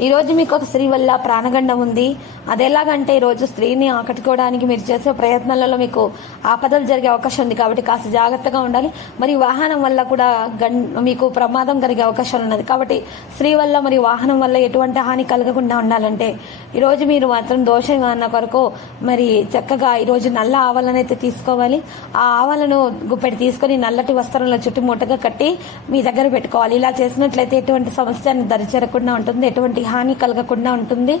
ఈరోజు మీకు ఒక స్త్రీ వల్ల ప్రాణగండం ఉంది. అది ఎలాగంటే ఈ రోజు స్త్రీని ఆకట్టుకోవడానికి మీరు చేసే ప్రయత్నాలలో మీకు ఆపదలు జరిగే అవకాశం ఉంది కాబట్టి కాస్త జాగ్రత్తగా ఉండాలి. మరి వాహనం వల్ల కూడా గం మీకు ప్రమాదం కలిగే అవకాశం ఉన్నది. కాబట్టి స్త్రీ వల్ల మరి వాహనం వల్ల ఎటువంటి హాని కలగకుండా ఉండాలంటే ఈ రోజు మీరు మాత్రం దోషంగా నివారణ కొరకు మరి చక్కగా ఈరోజు నల్ల ఆవాలను అయితే తీసుకోవాలి. ఆ ఆవాలను గుప్పెడి తీసుకొని నల్లటి వస్త్రంలో చుట్టుముట్టగా కట్టి మీ దగ్గర పెట్టుకోవాలి. ఇలా చేసినట్లయితే ఎటువంటి సమస్య దరిచేరకుండా ఉంటుంది. ఎటువంటి హాని కలగకుండా ఉంటుంది.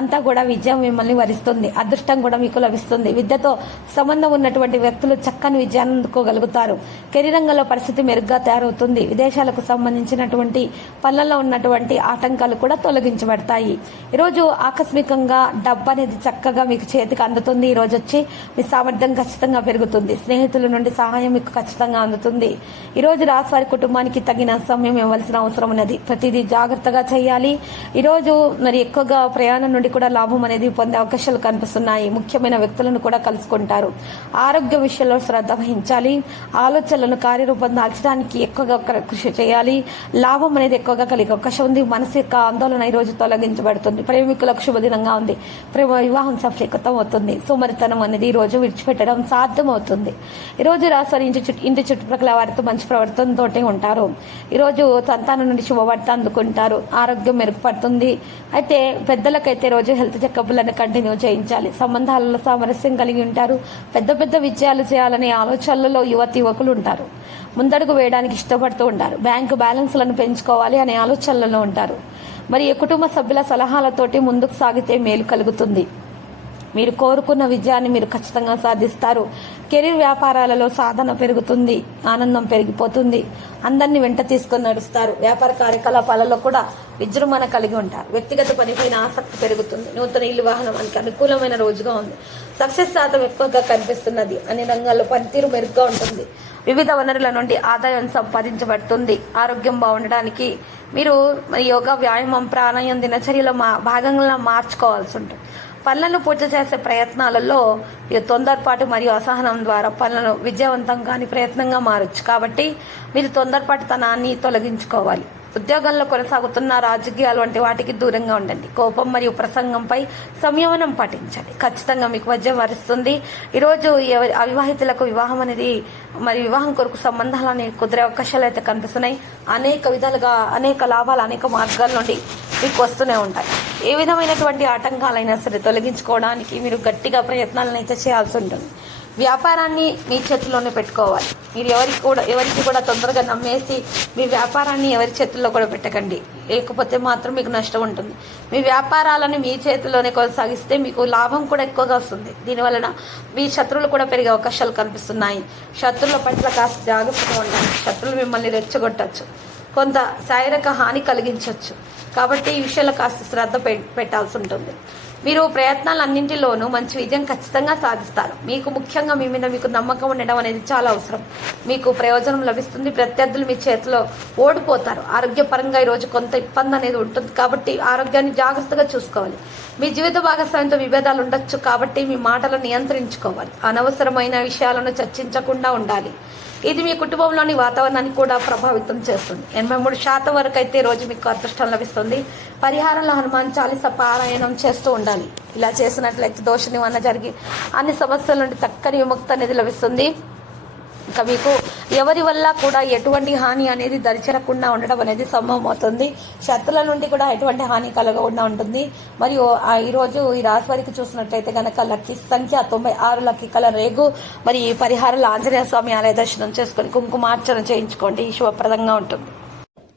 అంతా కూడా విజయం మిమ్మల్ని వరిస్తుంది. అదృష్టం కూడా మీకు లభిస్తుంది. విద్యతో సంబంధం ఉన్నటువంటి వ్యక్తులు చక్కని విజయాన్ని అందుకోగలుగుతారు. కెరీర్ రంగంలో పరిస్థితి మెరుగ్గా తయారవుతుంది. విదేశాలకు సంబంధించినటువంటి పనులలో ఉన్నటువంటి ఆటంకాలు కూడా తొలగించబడతాయి. ఈరోజు ఆకస్మికంగా డబ్బు అనేది చక్కగా మీకు చేతికి అందుతుంది. ఈ రోజు వచ్చి మీ సామర్థ్యం ఖచ్చితంగా పెరుగుతుంది. స్నేహితుల నుండి సహాయం మీకు ఖచ్చితంగా అందుతుంది. ఈ రోజు రాసి వారి కుటుంబానికి తగిన సమయం ఇవ్వాల్సిన అవసరం ఉన్నది. ప్రతిదీ జాగ్రత్తగా చేయాలి. ఈరోజు మరి ఎక్కువగా ప్రయాణం నుండి కూడా లాభం అనేది పొందే అవకాశాలు కనిపిస్తున్నాయి. ముఖ్యమైన వ్యక్తులను కూడా కలుసుకుంటారు. ఆరోగ్య విషయంలో శ్రద్ధ వహించాలి. ఆలోచనలను కార్యరూపం దాల్చడానికి ఎక్కువగా కృషి చేయాలి. లాభం అనేది ఎక్కువగా కలిగే అవకాశం ఉంది. మనసు యొక్క ఆందోళన ఈ రోజు తొలగించబడుతుంది. ప్రేమికులకు శుభదినంగా ఉంది. ప్రేమ వివాహం సఫలీకృతం అవుతుంది. సుమరితనం అనేది ఈ రోజు విడిచిపెట్టడం సాధ్యం అవుతుంది ఈ రోజు ఇంటి చుట్టూ ఇంటి చుట్టుప్రక్కల వారితో మంచి ప్రవర్తనతోటే ఉంటారు. ఈరోజు సంతానం నుండి శుభవార్త అందుకుంటారు. ఆరోగ్యం మెరుగుపడుతుంది. ఉంది. అయితే పెద్దలకైతే రోజు హెల్త్ చెకప్లను కంటిన్యూ చేయించాలి. సంబంధాలలో సామరస్యం కలిగి ఉంటారు. పెద్ద పెద్ద విజయాలు చేయాలనే ఆలోచనలలో యువతి యువకులు ఉంటారు. ముందడుగు వేయడానికి ఇష్టపడుతూ ఉంటారు. బ్యాంకు బ్యాలెన్స్లను పెంచుకోవాలి అనే ఆలోచనలలో ఉంటారు. మరి కుటుంబ సభ్యుల సలహాలతోటి ముందుకు సాగితే మేలు కలుగుతుంది. మీరు కోరుకున్న విజయాన్ని మీరు ఖచ్చితంగా సాధిస్తారు. కెరీర్ వ్యాపారాలలో సాధన పెరుగుతుంది. ఆనందం పెరిగిపోతుంది. అందరినీ వెంట తీసుకొని నడుస్తారు. వ్యాపార కార్యకలాపాలలో కూడా విజృంభణ కలిగి ఉంటారు. వ్యక్తిగత పనిపైన ఆసక్తి పెరుగుతుంది. నూతన ఇల్లు వాహనానికి అనుకూలమైన రోజుగా ఉంది. సక్సెస్ శాతం ఎక్కువగా కనిపిస్తున్నది. అన్ని రంగాల్లో పనితీరు మెరుగ్గా ఉంటుంది. వివిధ వనరుల నుండి ఆదాయం సంపాదించబడుతుంది. ఆరోగ్యం బాగుండడానికి మీరు మరి యోగా వ్యాయామం ప్రాణాయం దినచర్యలో మా భాగంగా మార్చుకోవాల్సి ఉంటుంది. పనులను పూర్తి చేసే ప్రయత్నాలలో తొందరపాటు మరియు అసహనం ద్వారా పనులను విజయవంతం కాని ప్రయత్నంగా మారచ్చు. కాబట్టి మీరు తొందరపాటు తనాన్ని తొలగించుకోవాలి. ఉద్యోగంలో కొనసాగుతున్న రాజకీయాలు వంటి వాటికి దూరంగా ఉండండి. కోపం మరియు ప్రసంగంపై సంయమనం పాటించండి. ఖచ్చితంగా మీకు మధ్య వరిస్తుంది. ఈరోజు అవివాహితులకు వివాహం అనేది మరి వివాహం కొరకు సంబంధాలు అనేవి కుదిరే అవకాశాలు అయితే కనిపిస్తున్నాయి. అనేక విధాలుగా అనేక లాభాలు అనేక మార్గాల నుండి మీకు వస్తూనే ఉంటాయి. ఏ విధమైనటువంటి ఆటంకాలైనా సరే తొలగించుకోవడానికి మీరు గట్టిగా ప్రయత్నాలను అయితే చేయాల్సి ఉంటుంది. వ్యాపారాన్ని మీ చేతిలోనే పెట్టుకోవాలి. మీరు ఎవరికి కూడా ఎవరికి కూడా తొందరగా నమ్మేసి మీ వ్యాపారాన్ని ఎవరి చేతుల్లో కూడా పెట్టకండి. లేకపోతే మాత్రం మీకు నష్టం ఉంటుంది. మీ వ్యాపారాలను మీ చేతుల్లోనే కొనసాగిస్తే మీకు లాభం కూడా ఎక్కువగా వస్తుంది. దీనివలన మీ శత్రువులు కూడా పెరిగే అవకాశాలు కనిపిస్తున్నాయి. శత్రువుల పట్ల కాస్త జాగ్రత్తగా ఉండాలి శత్రువులు మిమ్మల్ని రెచ్చగొట్టచ్చు. కొంత శారీరక హాని కలిగించవచ్చు కాబట్టి ఈ విషయంలో కాస్త శ్రద్ధ పె- పెట్టాల్సి ఉంటుంది. మీరు ప్రయత్నాలన్నింటిలోనూ మంచి విజయం ఖచ్చితంగా సాధిస్తారు. మీకు ముఖ్యంగా మీ మీద మీకు నమ్మకం ఉండడం అనేది చాలా అవసరం. మీకు ప్రయోజనం లభిస్తుంది. ప్రత్యర్థులు మీ చేతిలో ఓడిపోతారు. ఆరోగ్యపరంగా ఈరోజు కొంత ఇబ్బంది అనేది ఉంటుంది. కాబట్టి ఆరోగ్యాన్ని జాగ్రత్తగా చూసుకోవాలి. మీ జీవిత భాగస్వామ్యంతో విభేదాలు ఉండొచ్చు. కాబట్టి మీ మాటలను నియంత్రించుకోవాలి. అనవసరమైన విషయాలను చర్చించకుండా ఉండాలి. ఇది మీ కుటుంబంలోని వాతావరణాన్ని కూడా ప్రభావితం చేస్తుంది. ఎనభై మూడు శాతం వరకు అయితే రోజు మీకు అదృష్టం లభిస్తుంది. పరిహారంలో హనుమాన్ చాలీస పారాయణం చేస్తూ ఉండాలి. ఇలా చేసినట్లయితే దోష నివారణ జరిగి అన్ని సమస్యల నుండి చక్కని విముక్త అనేది లభిస్తుంది. ఇంకా మీకు ఎవరి వల్ల కూడా ఎటువంటి హాని అనేది దరిచేరకుండా ఉండడం అనేది సంభవం అవుతుంది శత్రుల నుండి కూడా ఎటువంటి హాని కలగకుండా ఉంటుంది. మరియు ఆ ఈ ఈ రాశి వారికి చూసినట్లయితే గనక లక్కీ సంఖ్య తొంభై ఆరు లక్కీ కల రేగు. మరి ఈ పరిహారాలు ఆంజనేయ స్వామి ఆలయ దర్శనం చేసుకొని కుంకుమార్చన చేయించుకోండి. శుభప్రదంగా ఉంటుంది.